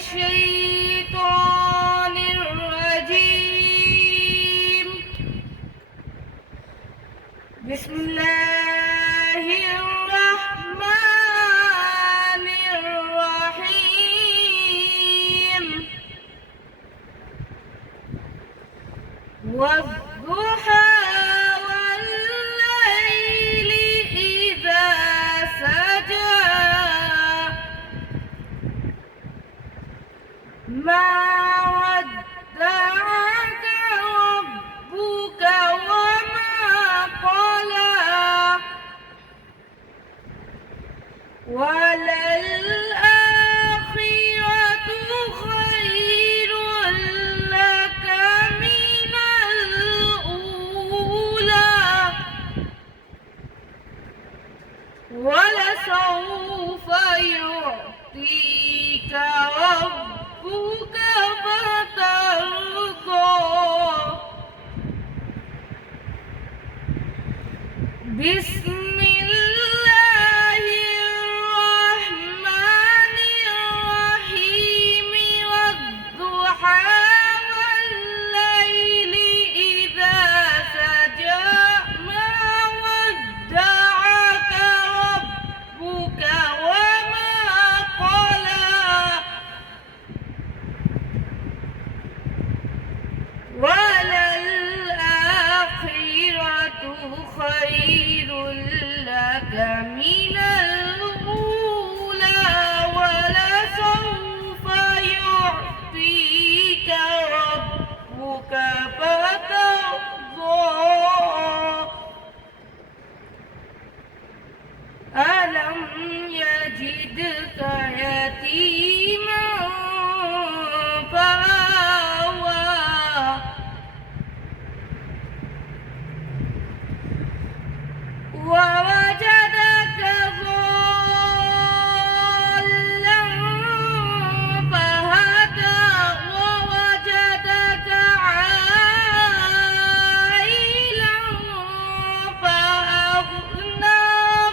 الشيطان الرجيم. بسم الله الرحمن الرحيم. والضحى والليل إذا سجى ما ودعك ربك وما قلى وللآخرة خير لك من الأولى ولسوف يعطيك ربك فترضى. بسم الله الرحمن الرحيم. والضحى والليل إذا سجى ما ودعك ربك وما قلى وللآخرة خير لك من الأولى ولسوف يعطيك ربك فترضى. ألم يجدك يتيما فآوى ووجدك ضالا فهدى ووجدك عائلا فأغنى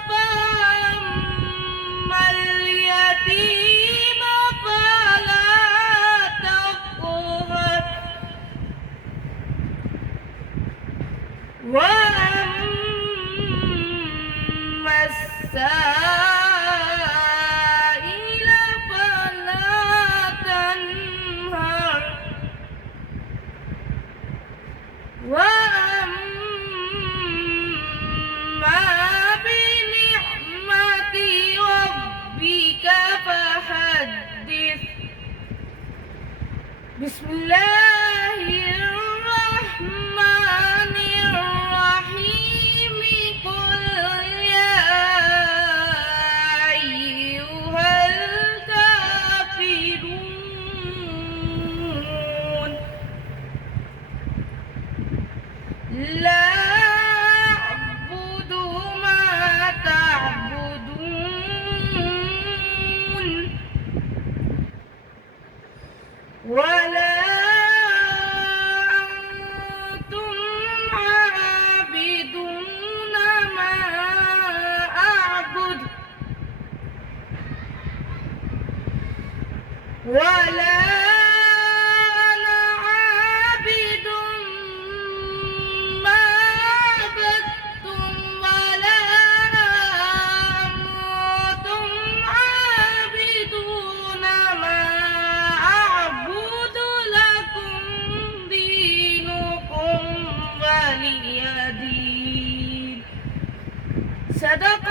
فأما اليتيم فلا تقهر وأما السائل فلا تنهر وأما بنعمة ربك فحدث. بسم الله الرحمن الرحيم. قل يا أيها الكافرون لا أعبد ما تعبدون ولا أنتم عابدون ما أعبد ولا أنا عابد ما عبدتم ولا أنتم عابدون ما أعبد لكم دينكم ولي دين. صدق